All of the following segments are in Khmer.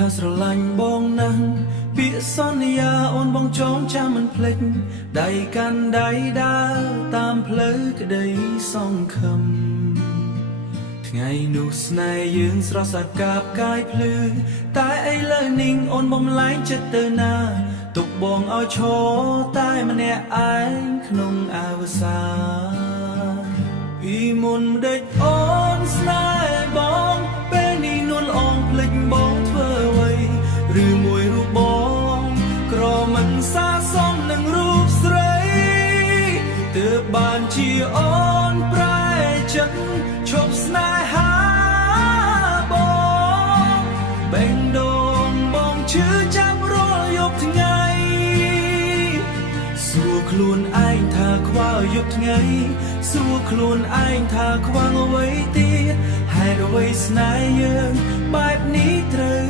ថាស្រឡាញ់បងណាស់ពាក្យសន្យាអូនបងចងចាំមិនភ្លេចដៃកាន់ដៃដើរតាមផ្លូវក្តីសង្ឃឹមថ្ងៃនោះស្នេហ៍យើងស្រស់សាកាបកាយភ្លឺតែឥឡូវនេះអូនបំលែងចិត្តទៅណាទុកបងឲ្យឈរតែម្នាក់ឯងក្នុងអវសានពីមុនដេចអូនស្នេហ៍បងពេលនេះនួនអងភ្លេចបងធ្វើអ្វីឬមួយរូបបងក្រមិនសាសមនឹងរូបស្រីទើបបានជាអូនប្រែចិត្តឈប់ស្នេហាបងបេងដូងបងឈឺចាំរាល់យប់ថ្ងៃសួរខ្លួនឯងថាខ្វល់យប់ថ្ងៃសួរខ្លួនឯងថាខ្វល់អ្វីទៀតហេតុអ្វីស្នេហ៍យើងបែបនេះត្រូវ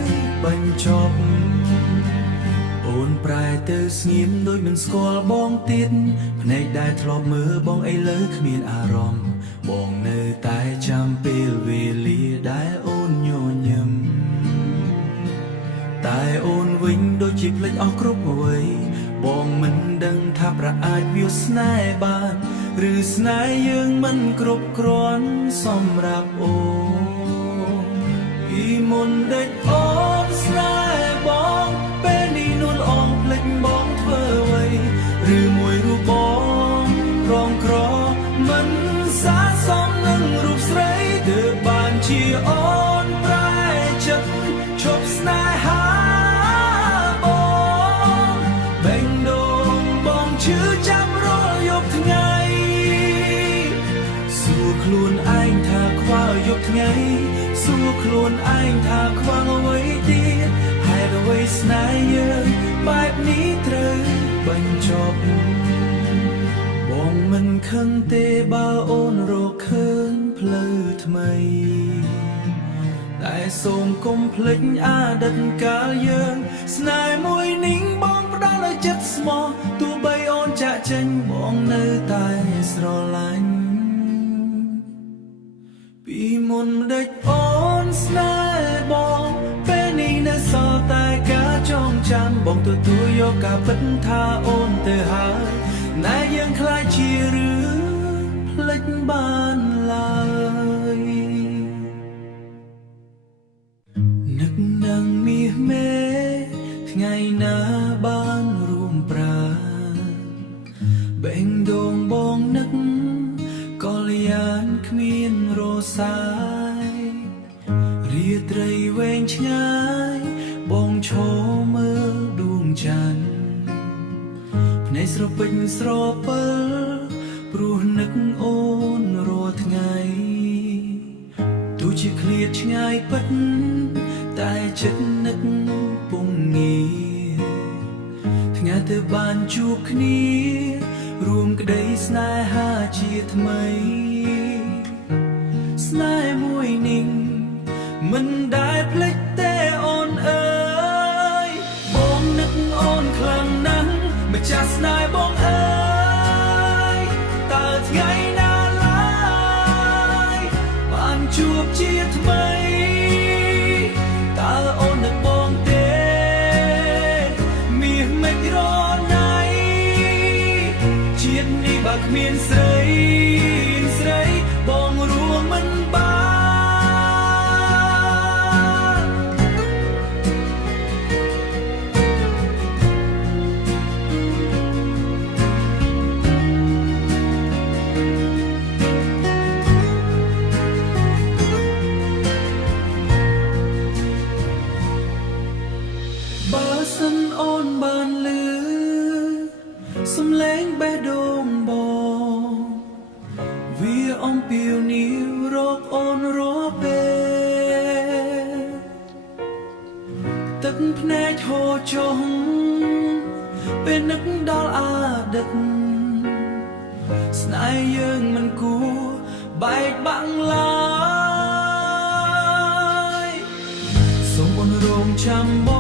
បញ្ចប់អូនប្រែទៅស្ងៀមដូចមិនស្គាល់បងទៀតភ្នែកដែលធ្លាប់មើលបងឥឡូវគ្មានអារម្មណ៍បងនៅតែចាំពេលវេលាដែលអូនញញឹមតែអូនវិញដូចជាភ្លេចអស់គ្រប់អ្វីបងមិនដឹងថាប្រអាចវាស្នេហ៍បានឬស្នេហ៍យើងមិនគ្រប់គ្រាន់សម្រាប់អូនពីមុនដេចអូនស្នេហ៍បងពេលនេះនួនអងភ្លេចបងធ្វើអ្វីឬមួយរូបបងក្រងក្រមិនសាសមនឹងរូបស្រីទើបបានជាអូនប្រែចិត្តឈប់ស្នេហាបងបេងដូងបងឈឺចាំរាល់យប់ថ្ងៃសួរខ្លួនឯងថាខ្វល់យប់ថ្ងៃសួរខ្លួនឯងថាខ្វល់អ្វីទៀតហេតុអ្វីស្នេហ៍យើងបែបនេះត្រូវបញ្ចប់បងមិនខឹងទេបើអូនរកឃើញផ្លូវថ្មីតែសូមកុំភ្លេចអតីតកាលយើងស្នេហ៍មួយនេះបងផ្ដល់ឲ្យចិត្តស្មោះទោះបីអូនចាក់ចេញបងនៅតែស្រឡាញ់ពីមុនដេចអូនស្នេហ៍បងពេលនេះនៅសល់តែការចងចាំបងទទួលយកការពិតថាអូនទៅហើយណែយើងខ្លាចជារឿងភ្លេចបានឡើយនឹកនឹងមាសមេថ្ងៃណាបានរួមប្រាបេងដូងបងនឹកកលយានគ្មានរសាយរាត្រីវែងឆ្ងាយបងឈរមើលដួងច័ន្ទភ្នែកស្រពេញស្រពិលព្រោះនឹកអូនរាល់ថ្ងៃទោះជាឃ្លាតឆ្ងាយពិតតែចិត្តនឹកពុំងាថ្ងៃទៅបានជួបគ្នារួមក្តីស្នេហាជាថ្មីស្នេហ៍មួយនេះមិនដែលភ្លេចទេអូនអើយបងនឹកអូនខ្លាំងណាស់ម្ចាស់ស្នេហ៍បងអើយតើថ្ងៃណាឡើយបានជួបជាថ្មីតើអូននឹកបងទេមាសមិនរណៃជាតិនេះបើគ្មានស្រីបងរួមមិនបានបើសិនអូនបានលឺសំឡេងបេះដូងបងវាអំពាវនាវរកអូនរាល់ពេលទឹកភ្នែកហូរចុះពេលនឹកដល់អតីតស្នេហ៍យើងមិនគួរបែកបាក់ឡើយសូមអូនរងចាំប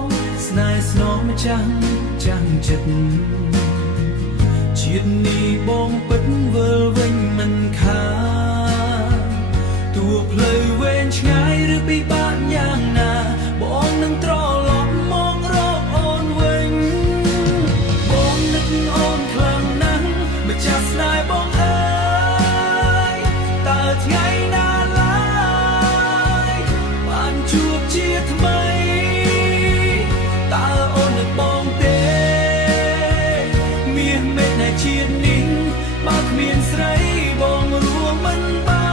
ងស្នេហ៍ស្នងម្ចាស់ចាំងចិត្តជាតិនេះបងពិតវិលវិញមិនខានតួផ្លូវវែងឆ្ងាយឬពិបាកយ៉ាងណា បងនឹងត្រឡប់មករកអូនវិញបងនឹកអូនខ្លាំងណាស់ម្ចាស់ស្នេហ៍បងអើយតើថ្ងៃណាឡើយបានជួបជាថ្មីតើអូននឹងបងទេមាសមេឃនៃជាតិនេះបើគ្មានស្រីបងរួមមិនបាន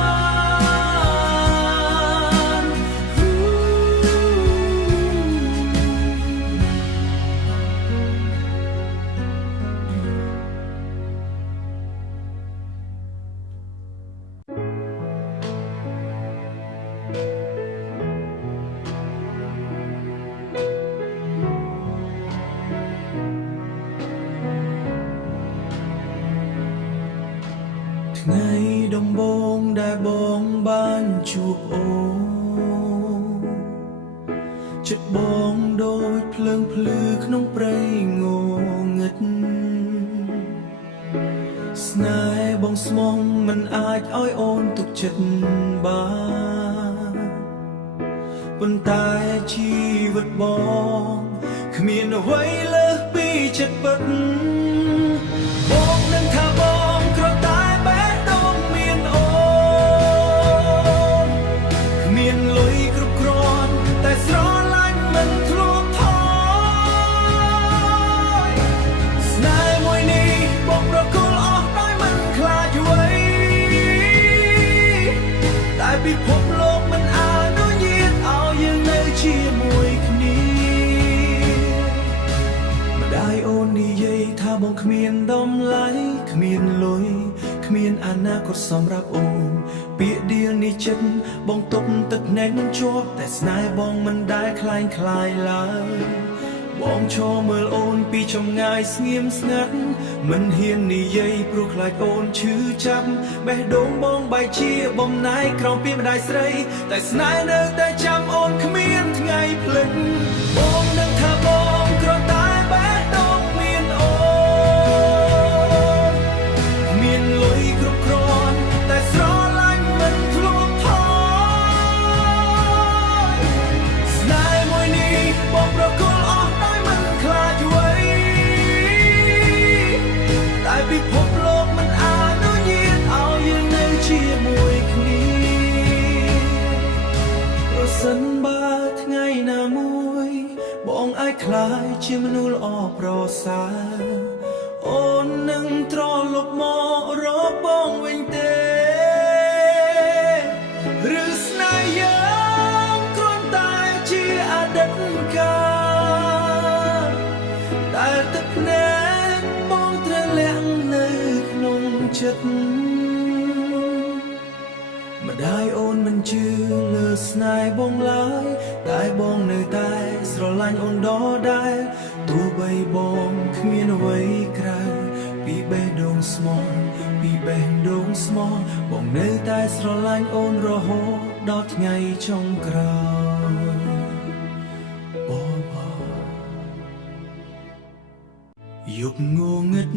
ថ្ងៃដំបូងដែលបងបានជួបអូនចិត្តបងដូចភ្លើងភ្លឺក្នុងព្រៃងងឹតស្នេហ៍បងស្មងមិនអាចឲ្យអូនទុកចិត្តបានប៉ុន្តែជីវិតបងគ្មានអ្វីលើសពីចិត្តពិតបងនឹងថាបងក្រតែបេះដូងមានអូនគ្មានលុយគ្រប់គ្រាន់តែស្រឡាញ់មិនធ្លាប់ថយស្នេហ៍មួយនេះបងប្រគល់អស់ដោយមិនខ្លាចអ្វីតែពិភពលោកមិនអនុញ្ញាតឲ្យយើងនៅជាមួយគ្នាម្ដាយអូននិយាយថាបងគ្មានតម្លៃគ្មានលុយគ្មានអនាគតសម្រាប់អូនពាក្យដៀលនេះចិត្តបងទុកទឹកភ្នែកមិនជាប់តែស្នេហ៍បងមិនដែលคล้ายคลายឡើយបងឈរមើលអូនពីចម្ងាយស្ងៀមស្ងាត់មិនហ៊ាននិយាយព្រោះខ្លាចអូនឈឺចាប់បេះដូងបងបែកជាបំណាយក្រោមពីម្ដាយស្រីតែស្នេហ៍នៅតែចាំអូនគ្មានថ្ងៃភ្លេចបងនឹងថាបងក្រតែបេះដូងមានអូនមានលុយគ្រប់គ្រាន់តែស្រឡាញ់មិនធ្លាប់ថយស្នេហ៍មួយនេះបងប្រគល់អស់ដោយមិនខ្លាចអ្វីតែពិភពលោកមិនអនុញ្ញាតឲ្យយើងនៅជាមួយគ្នាប្រសិនបើថ្ងៃណាមួយបងអាចខ្លាយជាមនុស្សល្អប្រសើរអូននឹងត្រឡប់មករកបងវិញទេឬស្នេហ៍យើងគ្រាន់តែជាអតីតកាលតែទឹកភ្នែកបងត្រូវលាក់នៅក្នុងចិត្តម្ដាយអូនមិនជឿលើស្នេហ៍បងឡើយតែបងនៅតែស្រឡាញ់អូនដដែលទោះបីបងគ្មានអ្វីក្រៅពីបេះដូងស្មោះពីបេះដូងស្មោះបងនៅតែស្រឡាញ់អូនរហូតដល់ថ្ងៃចុងក្រោយយប់ងងឹត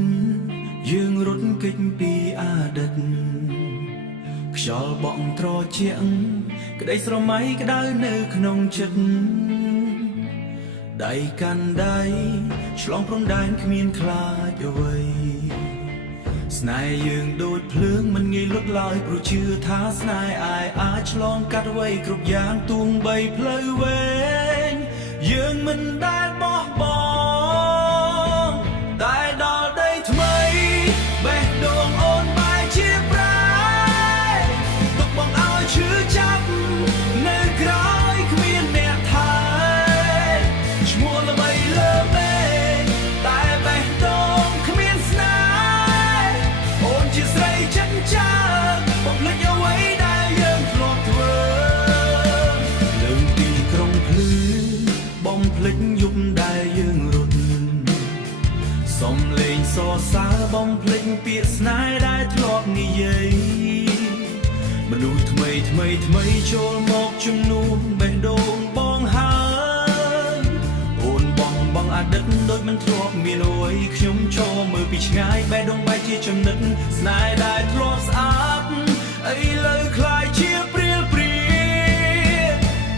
យើងរត់គេចពីអតីតខ្យល់បក់ត្រជាក់ក្តីស្រមៃក្តៅនៅក្នុងចិត្តដៃកាន់ដៃឆ្លងព្រំដែនគ្មានខ្លាចអ្វីស្នេហ៍យើងដូចភ្លើងមិនងាយលុតឡើយព្រោះជឿថាស្នេហ៍អាចឆ្លងកាត់អ្វីគ្រប់យ៉ាងទូងបីផ្លូវវែងយើងមិនដែលបោះបង់តែដល់ដីថ្មីបេះដូងអូនបែកជាប្រែទុកបងឲ្យឈឺចាប់នៅក្រោយគ្មានអ្នកថែឈ្មោះល្បីលើមេតែបេះដូងគ្មានស្នេហ៍អូនជាស្រីចិនចាបំភ្លេចអ្វីដែលយើងធ្លាប់ធ្វើលើងពីក្រុងភ្លឺបំភ្លេចយប់ដែលយើងរត់សំលេងសរសើរបំភ្លេចពាក្យស្នេហ៍ដែលធ្លាប់និយាយមនុស្សថ្មីចូលមកជំនួសបេះដូងបងហើយអូនបងអតីតដូចមិនធ្លាប់មានអ្វីខ្ញុំឈរមើលពីឆ្ងាយបេះដូងបែកជាចំណិតស្នេហ៍ដែលធ្លាប់ស្អាតឥឡូវคล้ายជាព្រាល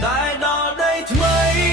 តែដល់ដីថ្មី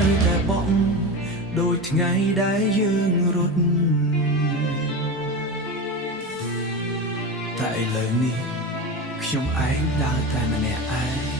នៅតែបក់ដូចថ្ងៃដែលយើងរត់តែឥឡូវនេះខ្ញុំឯងដើរតែម្នាក់ឯង